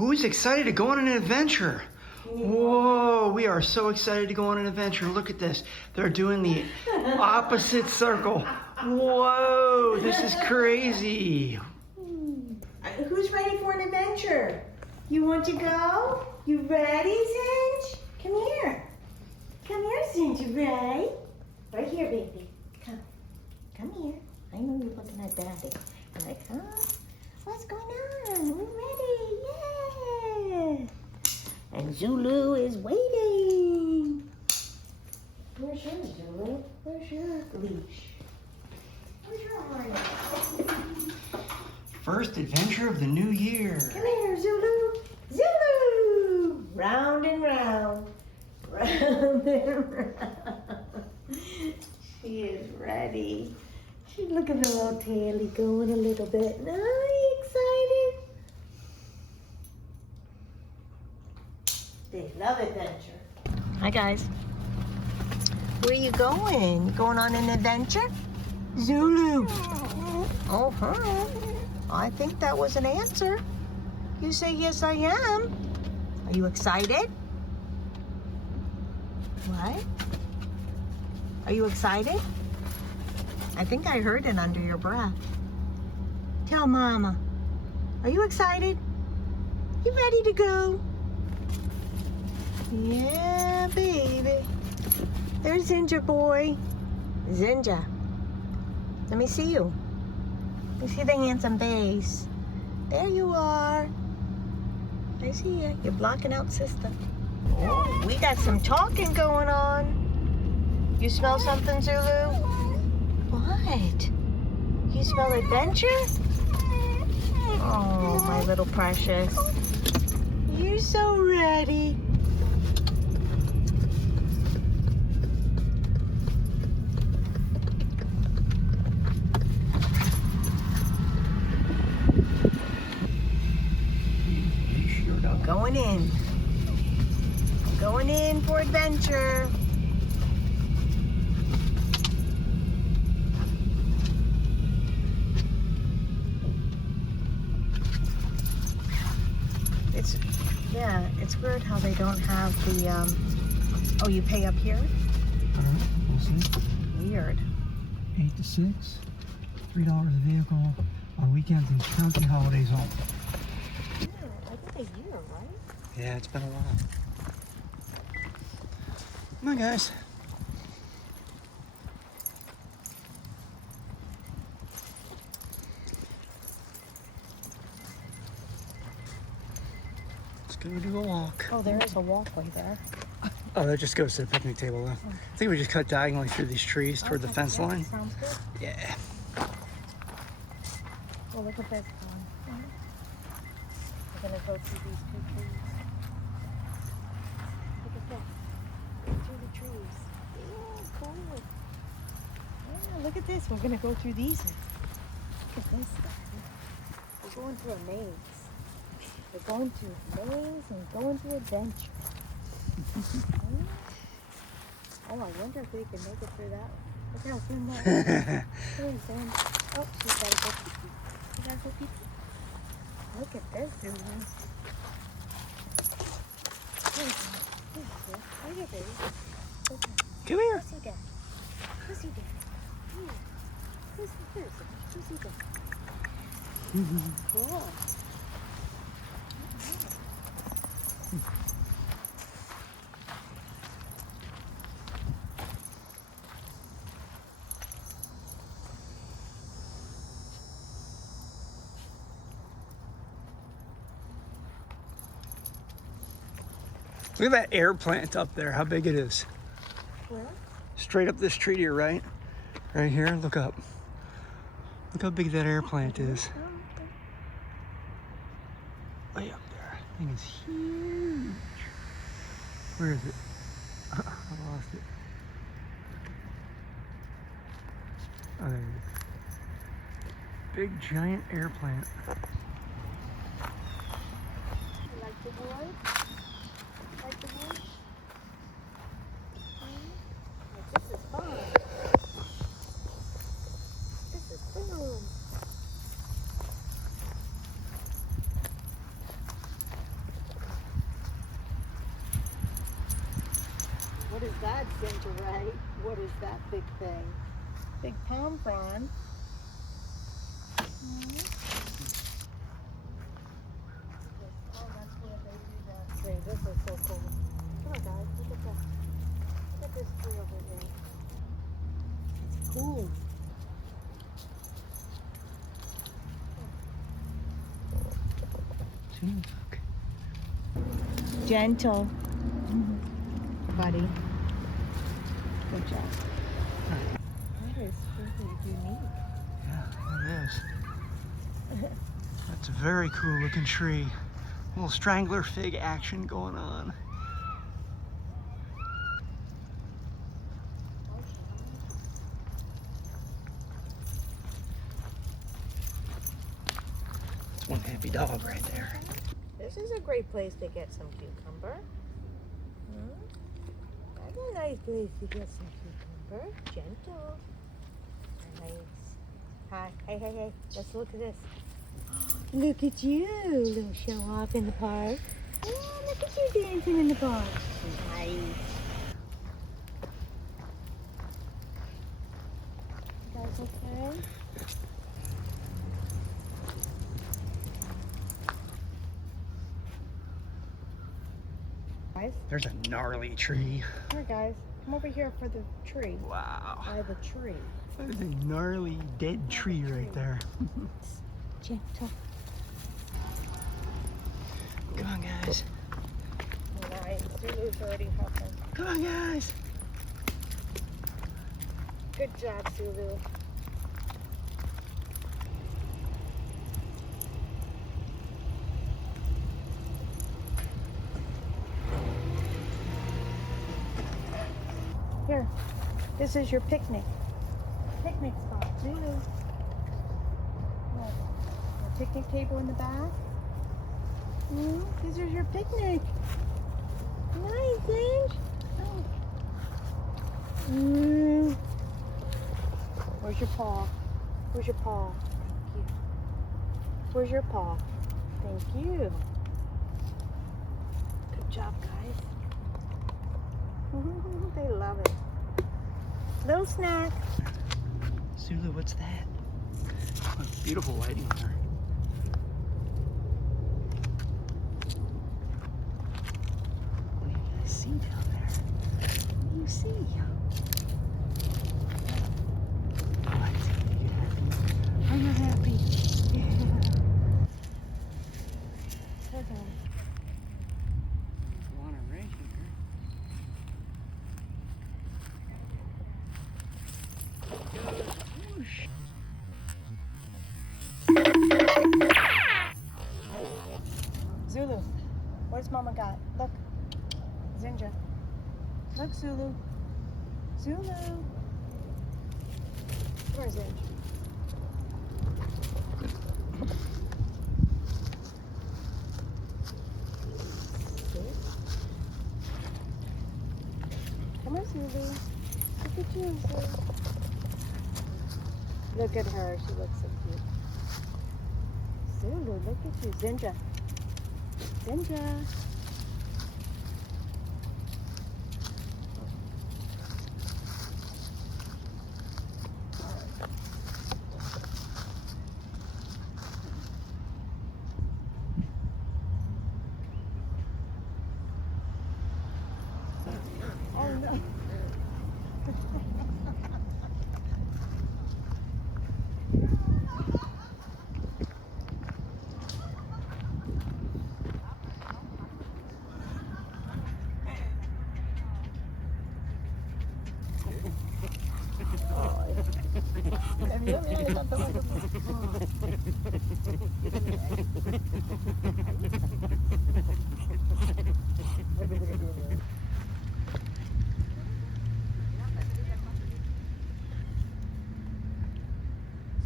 Who's excited to go on an adventure? Whoa, we are so excited to go on an adventure. Look at this. They're doing the opposite circle. Whoa, this is crazy. Who's ready for an adventure? You want to go? You ready, Zinj? Come here. Come here, Zinj. You ready? Right here, baby. Come. Come here. I know you're looking at Daddy. I'm like, huh? What's going on? We're ready. Yeah. And Zulu is waiting. Where's your Zulu? Where's your leash? Where's your harness? First adventure of the new year. Come here, Zulu. Zulu! Round and round. Round and round. She is ready. Look at her little taily going a little bit. Are you excited? They love adventure. Hi, guys. Where are you going? You going on an adventure? Zulu. Oh, huh. I think that was an answer. You say, yes, I am. Are you excited? What? Are you excited? I think I heard it under your breath. Tell Mama. Are you excited? You ready to go? Yeah, baby. There's Zinja boy. Zinja. Let me see you. Let me see the handsome face. There you are. I see you. You're blocking out sister. Oh, we got some talking going on. You smell something, Zulu? What? You smell adventure? Oh, my little precious. You're so ready. Going in. Going in for adventure. It's weird how they don't have the, oh, you pay up here? We'll see. Weird. 8 to 6, $3 a vehicle on weekends and county holidays only. Yeah, I think a year, right? Yeah, it's been a while. Come on, guys. Let's go do a walk. Oh, there is a walkway there. Oh, that just goes to the picnic table, though. I think we just cut diagonally through these trees toward the fence line. Sounds good. Yeah. Well, look at this one. We're going to go through these 2 trees. Look at this. Through the trees. Yeah, cool. Yeah, look at this. We're going to go through these ones. Look at this stuff. We're going through a maze. We're going to a maze and going to adventure. Oh, I wonder if we can make it through that one. Look how thin that is. There's one. Oh, she's got to go pee-pee. She got to go pee-pee. Look at this, Susan. Look at this. Come here. Pussy dad. Pussy dad. Here. Pussy dad. Pussy dad. Cool. Look at that air plant up there, how big it is. Where? Straight up this tree to your right. Right here, look up. Look how big that air plant is. Way up there. That thing is huge. Where is it? I lost it. Oh, there it is. Big giant air plant. You like the wood? Like the wood? This is fun. This is cool. What is that, Ginger Ray? What is that big thing? Big palm frond. Oh, that's where they do that tree. This is so cool. Come on, guys. Look at that. Look at this tree over here. It's cool. Look. Gentle. Buddy. Good job. That is really unique. Yeah, it is. That's a very cool looking tree. A little strangler fig action going on. That's one happy dog right there. This is a great place to get some cucumber. That's a nice place to get some cucumber. Gentle. Nice. Hi. Hey, hey, hey. Let's look at this. Look at you, little show off in the park. Oh, look at you dancing in the park. Nice. You guys okay? Guys? There's a gnarly tree. Here, guys. Come over here for the tree. Wow. By the tree. There's a gnarly dead tree right there. Gentle. Come on, guys. Nice. Zulu's already helping. Come on, guys. Good job, Zulu. Here, this is your picnic. Picnic spot, Zulu. Look, a picnic table in the back. This is your picnic. Nice, Zinj. Oh. Where's your paw? Where's your paw? Thank you. Where's your paw? Thank you. Good job, guys. They love it. Little snack. Zulu, what's that? Oh, beautiful lighting there. What do you guys see down there? What do you see? What? Are you happy? Yeah. Okay. Water right here. Whoosh. Zulu, where's Mama got? Look. Zinja. Look, Zulu. Zulu. Where's Zinj? Come on, Zulu. Look at you, Zulu. Look at her. She looks so cute. Zulu, look at you. Zinja. Zinja. Oh no.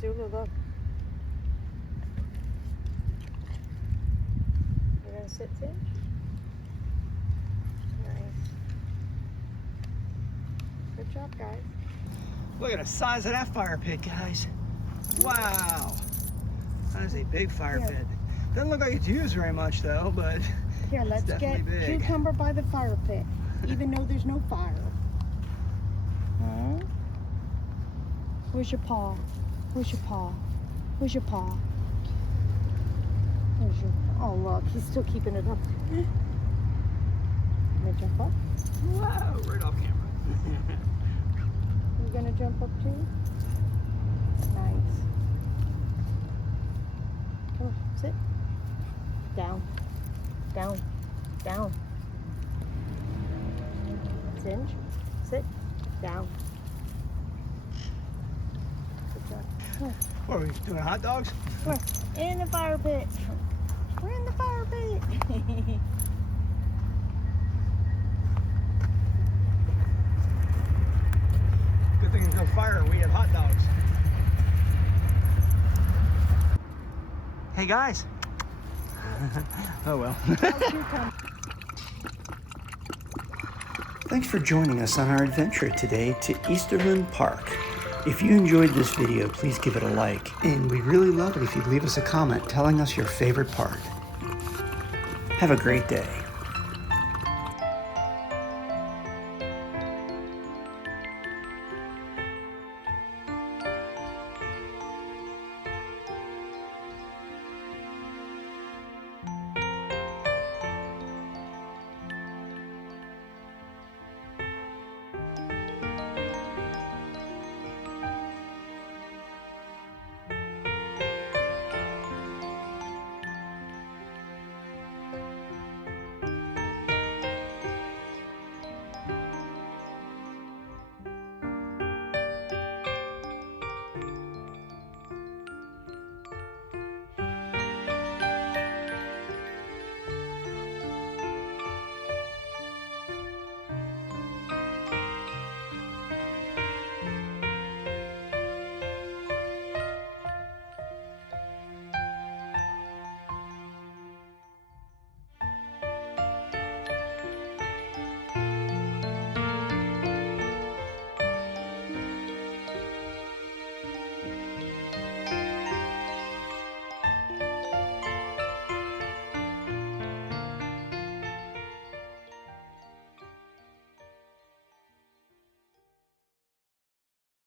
Zulu, look. You gonna sit, Zinj? Nice. Good job, guys. Look at the size of that fire pit, guys. Wow. That is a big fire Yeah. pit. Doesn't look like it's used very much though, but Here, let's get definitely big. cucumber by the fire pit. even though there's no fire. Huh? Where's your paw? Where's your paw? Where's your paw? There's your paw. Oh, look, he's still keeping it up. Gonna jump up? Whoa, right off camera. You gonna jump up too? Nice. Come on, sit. Down. Down. Down. Zinj, sit. Down. Good job. Come on. What are we doing, hot dogs? Come on. In the fire pit. We're in the fire pit. Good thing there's no fire and we had hot dogs. Hey guys. Oh well. Thanks for joining us on our adventure today to Easterlin Park. If you enjoyed this video, please give it a like. And we'd really love it if you'd leave us a comment telling us your favorite part. Have a great day.